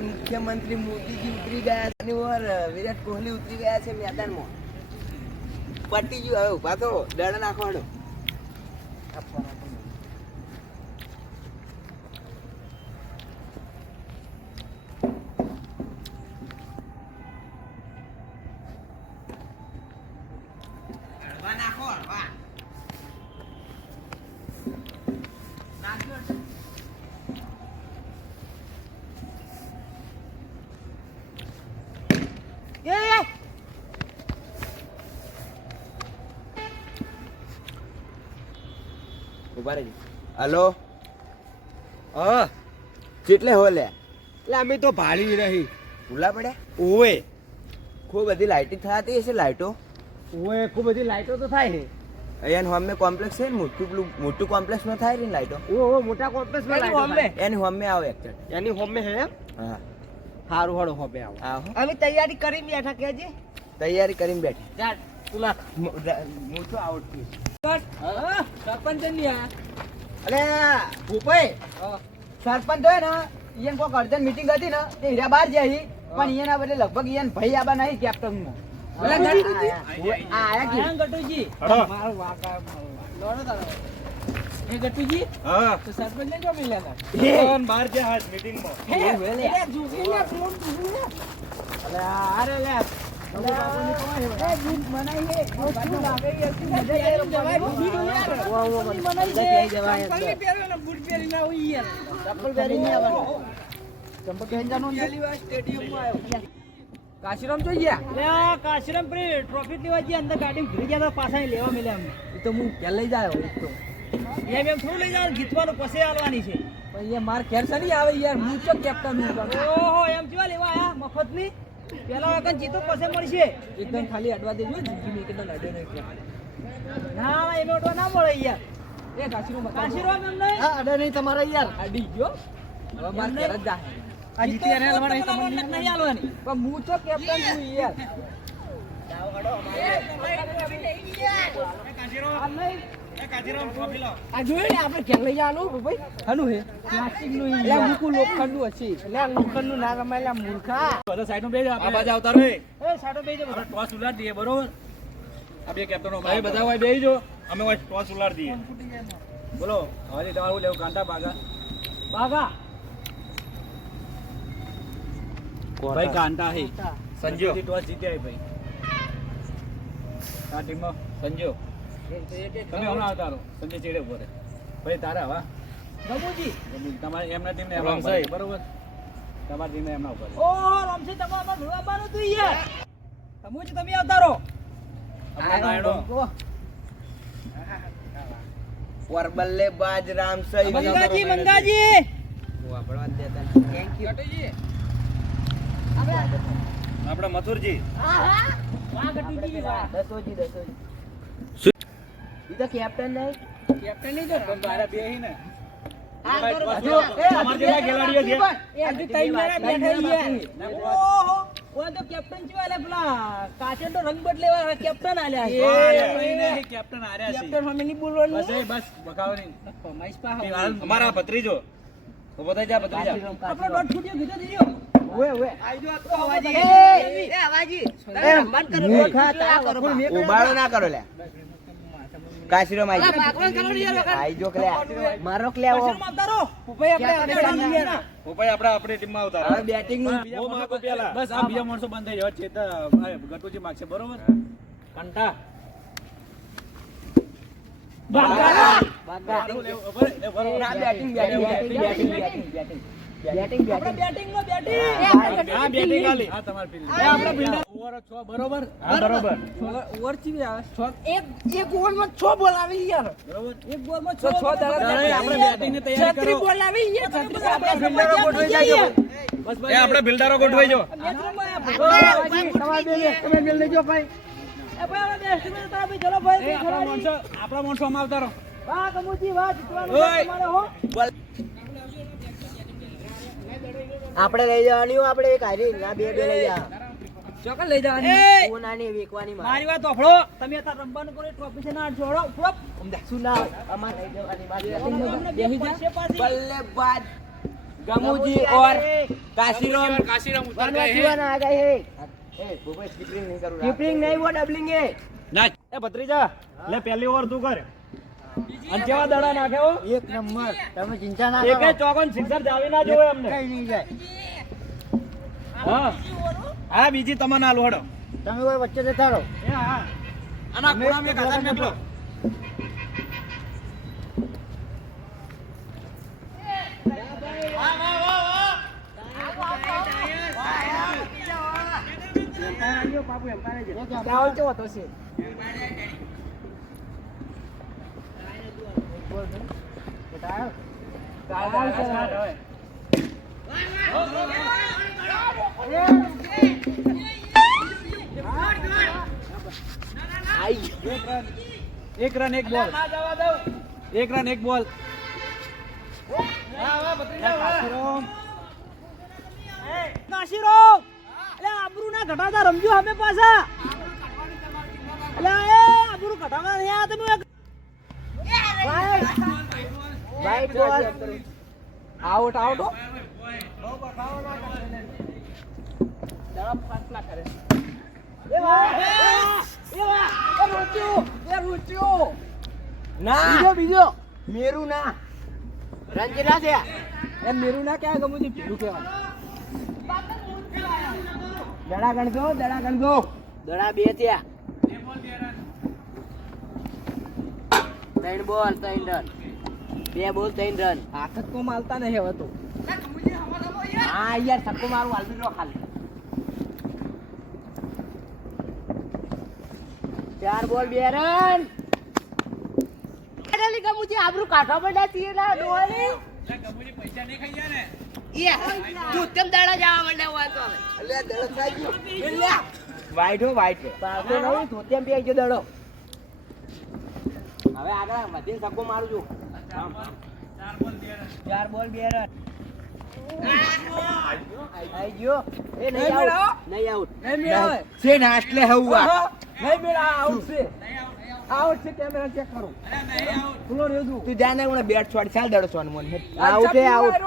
ઓર મુખ્યમંત્રી મોદીજી ઉતરી ગયા છે અને ઓર વિરાટ કોહલી ઉતરી ગયા છે મેદાનમાં. પટી ગયું, હવે ઉભા થો, દડા નાખવાનો. હલો, હા કેટલે હો લે? એટલે અમે તો ભાળી રહી ભૂલા પડ્યા? ઓવે ખૂબ બધી લાઇટિંગ થતી હશે. લાઇટો ઓવે ખૂબ બધી લાઈટો તો થાય છે. અહીંયા હોમે કોમ્પ્લેક્સ છે ને, મોટું કોમ્પ્લેક્સ માં થાય ને લાઇટો. ઓહો મોટા કોમ્પ્લેક્સ માં લાઈટો થાય. એની હોમે આવે એકચુઅલ. એની હોમે હે એમ? હા, હારું હારું હોમે આવો. આવો. અમે તૈયારી કરી બેઠા કેજી. તૈયારી કરીને બેઠી. ચાલ તુલા મોટું આવડતું. હા સરપંચ ની આ અલે ભૂપાઈ, સરપંચ હોય ને ઈયન કોક અર્જન્ટ મીટિંગ હતી ને તે હીરા બહાર જાય, પણ ઈયના બદલે લગભગ ઈયન ભાઈ આબા નહીં કેપ્ટન માં. ગટુજી મારો વાકા લોડો તારો એ ગટુજી. હા, તો સરપંચ ને જો મિલ્યા કોણ બહાર જે હાજ મીટિંગ માં એ જુસી ને ફોન જુસી ને અલે અરે લે કાશીરામ જોઈએ કાશીરામ ટ્રોફી લેવા જઈએ અંદર ગાડી ભરી ગયા પાછા લેવા મળ્યા અમે. એ તો હું પહેલા લઈ જાય તો એમ થોડું લઈ જાય જીતવાનું પછી આવવાની છે. પણ એ માર ખેર નહીં આવે યાર, હું ચો કેપ્ટન ઓહો એમ કેવા લેવા આયા મફત ની પેલા વખત જીતો પછી મળશે. એકદમ ખાલી અડવા દેજો જીતી ને એકદમ અડે નહીં. ના એનો અડવા ના મળે યાર. એ કાશીરામ એમ નહીં હા અડે નહીં તમારા યાર અડી ગયો. હવે માર ઘર જ જાય આ જીતી એને લવાણી તમને નહીં આલવાની. પણ હું તો કેપ્ટન છું યાર. જાવ હડો અમારે કાશીરામ નહીં એ કાશીરામ ટ્રોફી લો. આ જોઈ ને આપણે કેમ લઈ જવાનું ભાઈ? હનું હે પ્લાસ્ટિક નું એટલે મુકુ લોખંડ નું હશે. એટલે લોખંડ નું ના રમાયેલા મૂર્ખા. બધા સાઈડ માં બેજો. આ બાજુ આવતા રે. એ સાઈડ માં બેજો. આપણે ટોસ ઉલાડ દઈએ બરોબર. આ બે કેપ્ટનો ભાઈ બધા હોય બેજો. અમે હોય ટોસ ઉલાડ દઈએ. બોલો હવે તમારું લેવું કાંટા બાગા બાગા ભાઈ કાંટા હે સંજો ટોસ જીત્યા ભાઈ આ ટીમ માં સંજો તમે હમણાં આવતા રહો. સંજય ચેડે ઉપર ભાઈ તારા હવા ગમુજી તમારે એમના ટીમને એમના બરોબર. તમારી ટીમને એમના ઉપર ઓ રમશે તમારા ધોળાબાનું તું યાર ગમુજી તમે આવતા રહો. ઓર બલ્લેબાજ રામસઈ મંગાજી મંગાજી વાપરવા દેતા. થેન્ક યુ ગટુજી. આપણે મથુરજી હા હા વાહ ગટુજી વાહ દસોજી ઈ તો કેપ્ટન નહીં. કેપ્ટન નહીં જો બારા બે હી ને જો એ અમાર જેવા ખેલાડીઓ છે એ અજી તઈ મેરા બેઠા છે. ઓહો ઓ તો કેપ્ટન છે વાલે પેલા કાચેન તો રંગ બદલેવા કેપ્ટન આલ્યા છે. એ કેપ્ટન આર્યા છે. કેપ્ટન ફેમિલી બોલવાનું બસ બસ બકાવો નહીં ફમાઈસ પા અમારા ભત્રીજો તો બધાય જા ભત્રીજા આપણો ડોટ ફૂટ્યો કીધો દીયો ઓએ ઓએ આઈ જો આ તો અવાજી એ અવાજી એ બંધ કરો મૂર્ખા તા કરો ઉબાળો ના કરો લે. કાશીરામ આઈ જો કે મારો કે આવો આવતારો ઉપાઈ આપણે ટીમમાં આવતા હવે બેટિંગ નું ઓ માકો પેલા બસ આ બીજા માણસો બંધ થઈ જાય છે તો ગટુજી માગશે બરોબર. કંટા બાગા બાગા બરોબર. બેટિંગ બેટિંગ આ બેટિંગ આલી આ તમાર પીલી આપણે બિલ્ડર ઓવર 6 બરોબર. હા બરોબર ઓવર ચી આવે 6 એક ઓવર માં 6 બોલ આવી યાર બરોબર. એક બોલ માં 6 આપણે બેટિંગ ને તૈયાર કરો. 36 બોલ આવી યાર 36 આપણે બિલ્ડરો ગોઠવાઈ જાય બસ ભાઈ આપણે બિલ્ડરો ગોઠવાઈ જો તમે બિલ લેજો ભાઈ. એ ભાઈ આપણે એસ્ટિમેટ તારા ભાઈ ચલો ભાઈ આપણા માણસો આમાં આવતા રહો. વાહ કમુજી વાહ જીતવાનું તમારે હો. આપણે લઈ જવાની આપણે એક હારી ના બે લઈ જા. ચોકન લઈ જવાની કોનાની વેકવાની મારી વાત ઓફળો. તમે અત્યારે રમવાનું કરો ટ્રોફી છે ના છોડો ફ્લોપ શું ના અમાર લઈ જવાની બેહી જા બલ્લેબાજ कमूजी और काशीराम उतर गए हैं। बनवासीवाना आ गए हैं ए भूपेश कीपिंग नहीं करूँ कीपिंग नहीं वो डबलिंग है ના એ ભત્રીજા લે પહેલી ઓવર તું કર અને કેવા દડા નાખે હો एक नंबर તમે ચિંતા ના એકે ચોકન સિક્સર જાવી ના જોવે અમને કઈ નહીં જાય હા હા બીજી તમને આલો હડો તમે કોઈ વચ્ચે જતા રહો એ હા આના ખૂણા મે ગાતા મેકલો રાહુલ કેવો હતો છે એક રન એક બોલ એક રન એક બોલ કાશીરામ એટલે આબરૂ ના ઘટાતા રમજો અમે પાછા એટલે એ આબરૂ ઘટાવા નહીં આ તમે વાઈટ બોલ આઉટ આઉટ દડા ફાસલા કરે ના બીજો મેરું ના રંજીલા છે એ મેરું ના ક્યાં ગમું છે ભીરું કહેવાય દડા ગણજો દડા બે થયા 3 બોલ 3 રન 2 બોલ 3 રન હાથ જ તો માલતા નહીં હવે તો હા યાર સક્કો મારું હાલવી લો ખાલી 4 બોલ 2 રન એડાલી ગમુજી આબરૂ કાઢવા પડ્યા છીએ ના ડોહાની ગમુજી પૈસા નહીં ખાઈ જાય ને તું તેમ દાડા જવા માંડ્યા હોય તો એટલે દડો થઈ ગયો વાઈટ હો વાઈટ પાછો નહીં તું તેમ પી ગયો દડો હવે આગળ વધીને સક્કો મારું છું 4 બોલ 2 રન આઈ ગયો એ નહીં આઉટ નહીં મેળાવે છે ને આટલે હવા નહીં મેળા આઉટ છે આઉટ છે કેમેરા ચેક કરો ફૂલો રહ્યો તું ધ્યાન નહીં મને બેટ છોડ ચાલ દડો છોડ મને આઉટ છે આઉટ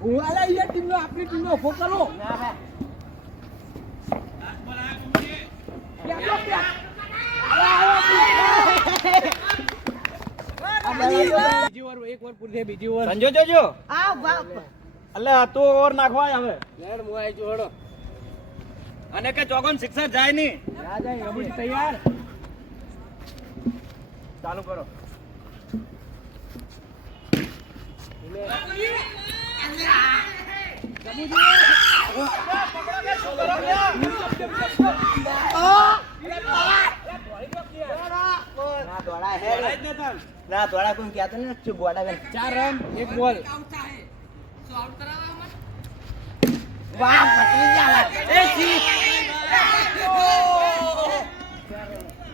હું આલા યાર ટીમનો આપણી ટીમનો ઉભો કરો ના બીજી ઓવર એક ઓવર પૂરી થઈ બીજી ઓવર સંજો જોજો આ બાપ એટલે આ તો ઓવર નાખવા આવે લેડ મુઆઈ જોડો અને કે ચોગન સિક્સર જાય નહીં રાજા રબુજી તૈયાર ચાલુ કરો ના દોડા કોઈ કહેતો ને ગોડા 4 રન 1 બોલ વાહ પતલી જા એ સી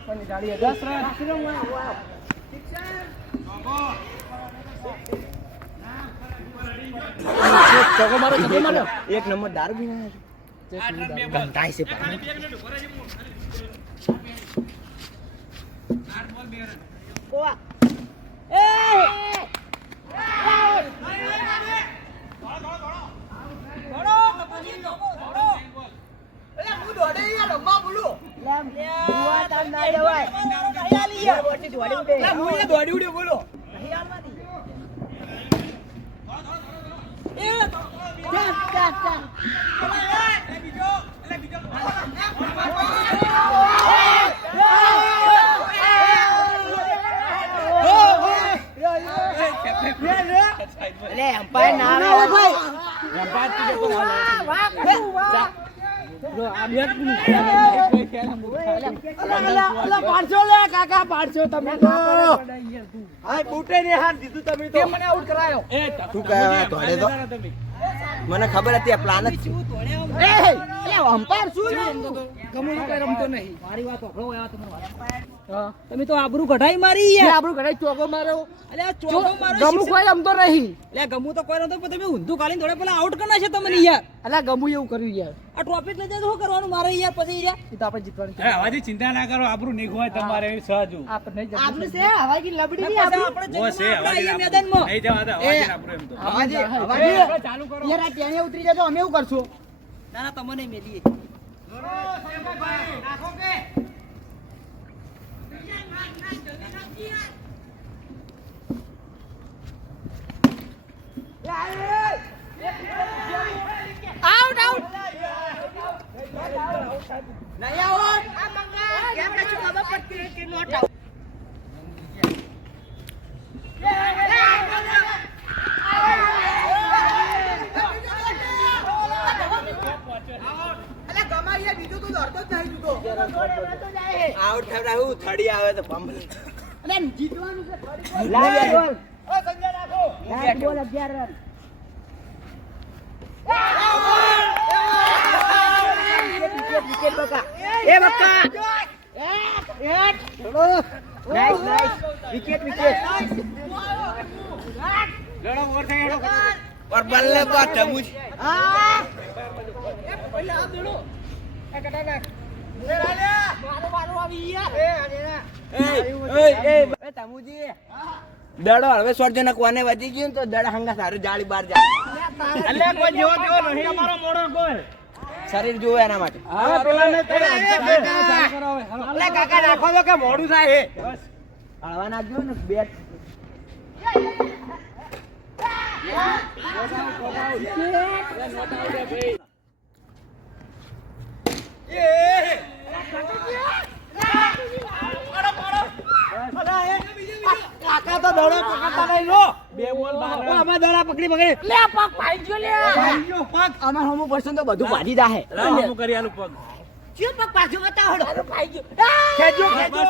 પણ ડાળી 10 રન વાહ ચોકો મારો એક નંબર દારૂ બી ના ગંધાય છે ઓવા એ એમ્પાયર ના આવે ભાઈ એમ્પાયર કાકા 500 તમે તો હા બૂટે ને હાર દીધું તમે તો મને આઉટ કરાયો તું કહેવા તોડે તો મને ખબર હતી આ પ્લાન જ છે અમ્પાયર શું લે? ગમું કઈ રમતો નહીં. મારી વાત સાંભળો, એવા તમે વાત. તમે તો આબરૂ કઢાઈ મારી યાર. આપણું ઘરે ચોકો માર્યો. અલ્યા ચોકો મારો ગમું શિક્ષક- કોઈ રમતો નહીં. અલ્યા ગમું તો કોઈ નતો, પણ તમે ઊંધું કાઢીને થોડા પેલા આઉટ કરી નાખશે તમને યાર. અલા ગમું એવું કર્યું યાર. આ ટ્રોફી લઈ જાય તો શું કરવાનું મારે યાર પછી યાર. એ તો આપણે જીતવાનું છે. અરે હવાજી ચિંતા ના કરો, આબરૂ નહીં ખોવાય તમારે એવી સહજુ. આપણે નહીં આપણે જવાનું છે. હવાજી લબડી પછી નહીં આપણું. આપણે બસ જઈએ એ આપણે હવાજી અહીંયા મેદાનમાં. નહીં જવા દે, હવાજી આબરૂ એમ તો. હવાજી, એ, હવાજી. આપણે ચાલુ કરો. યાર આ ટેણે ઉતરી જાય તો અમે એવું કરશું. ના ના તમને મેલીએ. Out out. નહીં આઉટ. કેમ કશું ખબર પડતી નથી કે નોટ આઉટ. આઉટ ખવડાવું થડી આવે તો પંપ અને જીતવાનું છે લાવ બોલ ઓ સંજય રાખો બોલ 11 રન વિકેટ બકા એ બકા નાઈસ નાઈસ વિકેટ વિકેટ લડો ઓવર થઈ ગયો. और बल्ले बात है मुझे हां પહેલા આ દેડો એ કટા નાખ મારો મારો આવી યાર એ તમુજી દડો હવે શોર્ટ જને કોને વધી ગયું તો દડા હંગા સારું જાળી બહાર જાય અલ્યા કોઈ જેવો તેવો નહીં અમારો મોડો કોઈ. શરીર જોવે એના માટે હા પેલાને તો અલે કાકા નાખો તો કે મોડું થાય હે બસ હળવા નાખજો ને બેટ કાકા તો દડો પકડતા નહીં લો બે બોલ બહાર. અમે દડા પકડી પકડી લે પગ ભાઈ જો લે પગ. અમાર હમુ પર્સન તો બધું ભાજી દાહે લાવ હું કરી આલું પગ. ક્યું પગ પાછું બતાવડો ભાઈ જો ખેજો ખેજો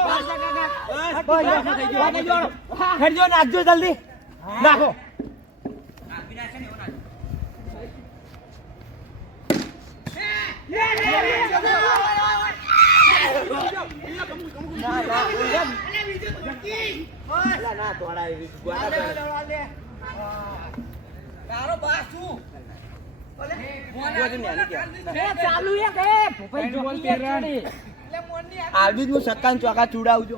ખેજો નાખજો જલ્દી નાખો ના તારો બાસ છું ચાલુ આવી હું સક્કાન ચોકા ચૂડાવજો